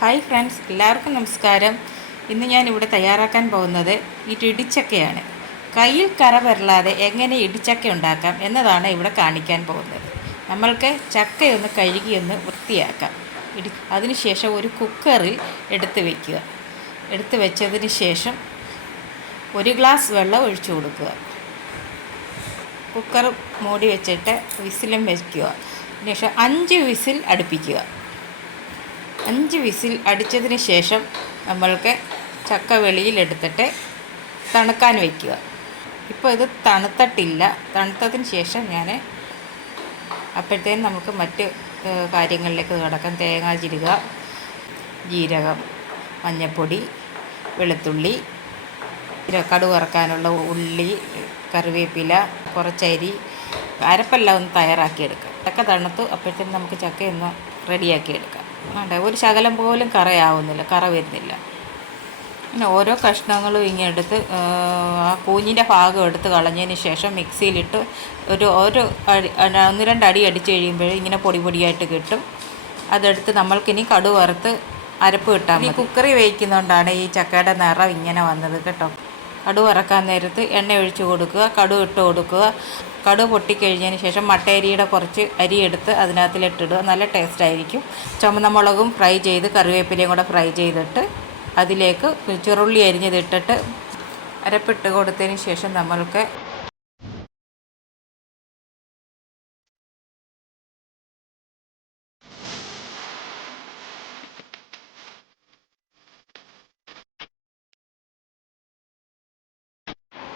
Hi friends, എല്ലാവർക്കും നമസ്കാരം. ഇന്ന് ഞാനിവിടെ തയ്യാറാക്കാൻ പോകുന്നത് ഈ ഇടിച്ചക്കയാണ്. കയ്യിൽ കറ വരലാതെ എങ്ങനെ ഇടിച്ചക്ക ഉണ്ടാക്കാം എന്നതാണ് ഇവിടെ കാണിക്കാൻ പോകുന്നത്. നമ്മൾക്ക് ചക്കയൊന്ന് കഴുകിയൊന്ന് വൃത്തിയാക്കാം. അതിനുശേഷം ഒരു കുക്കറിൽ എടുത്ത് വയ്ക്കുക. എടുത്ത് വെച്ചതിന് ശേഷം ഒരു ഗ്ലാസ് വെള്ളം ഒഴിച്ചു കൊടുക്കുക. കുക്കർ മൂടി വെച്ചിട്ട് വിസിലും വയ്ക്കുക. അതിനുശേഷം 5 വിസിൽ അടുപ്പിക്കുക. 5 വിസിൽ അടിച്ചതിന് ശേഷം നമ്മൾക്ക് ചക്ക വെളിയിലെടുത്തിട്ട് തണുക്കാൻ വയ്ക്കുക. ഇപ്പോൾ ഇത് തണുത്തിട്ടില്ല. തണുത്തതിന് ശേഷം ഞാൻ അപ്പോഴത്തേനും നമുക്ക് മറ്റ് കാര്യങ്ങളിലേക്ക് കിടക്കാം. തേങ്ങ ചിരുക, ജീരകം, മഞ്ഞൾപ്പൊടി, വെളുത്തുള്ളി, കടുക് വറക്കാനുള്ള ഉള്ളി, കറിവേപ്പില, കുറച്ചരി, അരപ്പെല്ലാം ഒന്ന് തയ്യാറാക്കിയെടുക്കുക. ചക്ക തണുത്തു. അപ്പോഴത്തേനും നമുക്ക് ചക്കയൊന്ന് റെഡിയാക്കിയെടുക്കാം. ഒരു ശകലം പോലും കറയാവുന്നില്ല, കറ വരുന്നില്ല. പിന്നെ ഓരോ കഷ്ണങ്ങളും ഇങ്ങനെ എടുത്ത് ആ കൂഞ്ഞിൻ്റെ ഭാഗം എടുത്ത് കളഞ്ഞതിന് ശേഷം മിക്സിയിലിട്ട് ഒരു 1-2 അടി അടിച്ച് കഴിയുമ്പോൾ ഇങ്ങനെ പൊടി പൊടിയായിട്ട് കിട്ടും. അതെടുത്ത് നമ്മൾക്കിനി കടുക് വറുത്ത് അരപ്പ് കിട്ടാൻ മതി. കുക്കറി വേവിക്കുന്നതുകൊണ്ടാണ് ഈ ചക്കയുടെ നിറം ഇങ്ങനെ വന്നത് കേട്ടോ. കടുക് വറക്കാൻ നേരത്ത് എണ്ണ ഒഴിച്ച് കൊടുക്കുക, കടുക് ഇട്ട് കൊടുക്കുക. കടുക് പൊട്ടിക്കഴിഞ്ഞതിന് ശേഷം മട്ടയരിയുടെ കുറച്ച് അരി എടുത്ത് അതിനകത്തിലിട്ടിടുക. നല്ല ടേസ്റ്റായിരിക്കും. ചുമന്ന മുളകും ഫ്രൈ ചെയ്ത് കറിവേപ്പിലയും കൂടെ ഫ്രൈ ചെയ്തിട്ട് അതിലേക്ക് ചെറുള്ളി അരിഞ്ഞതിട്ടിട്ട് അരപ്പിട്ട് കൊടുത്തതിന് ശേഷം നമ്മൾക്ക്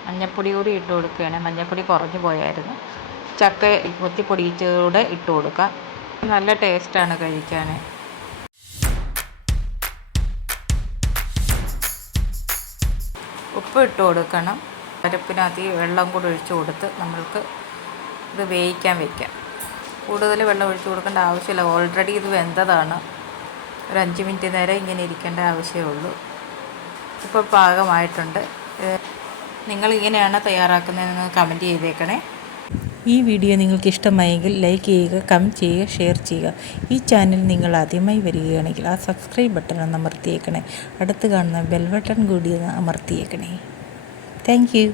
മഞ്ഞൾപ്പൊടി കൂടി ഇട്ട് കൊടുക്കുകയാണ്. മഞ്ഞൾപ്പൊടി കുറഞ്ഞു പോയായിരുന്നു. ചക്ക കൊത്തിപ്പൊടിച്ചൂടെ ഇട്ട് കൊടുക്കാം. നല്ല ടേസ്റ്റാണ് കഴിക്കാൻ. ഉപ്പ് ഇട്ട് കൊടുക്കണം. അരപ്പിനകത്ത് വെള്ളം കൂടി ഒഴിച്ച് കൊടുത്ത് നമ്മൾക്ക് ഇത് വേവിക്കാൻ വയ്ക്കാം. കൂടുതൽ വെള്ളം ഒഴിച്ച് കൊടുക്കേണ്ട ആവശ്യമില്ല. ഓൾറെഡി ഇത് വെന്തതാണ്. ഒരു 5 മിനിറ്റ് നേരം ഇങ്ങനെ ഇരിക്കേണ്ട ആവശ്യമേ ഉള്ളൂ. ഇപ്പോൾ പാകമായിട്ടുണ്ട്. നിങ്ങൾ ഇങ്ങനെയാണ് തയ്യാറാക്കുന്നതെന്ന് കമൻറ്റ് ചെയ്തേക്കണേ. ഈ വീഡിയോ നിങ്ങൾക്ക് ഇഷ്ടമായെങ്കിൽ ലൈക്ക് ചെയ്യുക, കമൻറ്റ് ചെയ്യുക, ഷെയർ ചെയ്യുക. ഈ ചാനൽ നിങ്ങൾ ആദ്യമായി വരികയാണെങ്കിൽ ആ സബ്സ്ക്രൈബ് ബട്ടൺ ഒന്ന് അമർത്തിയേക്കണേ. അടുത്ത് കാണുന്ന ബെൽ ബട്ടൺ കൂടി ഒന്ന് അമർത്തിയേക്കണേ. Thank you.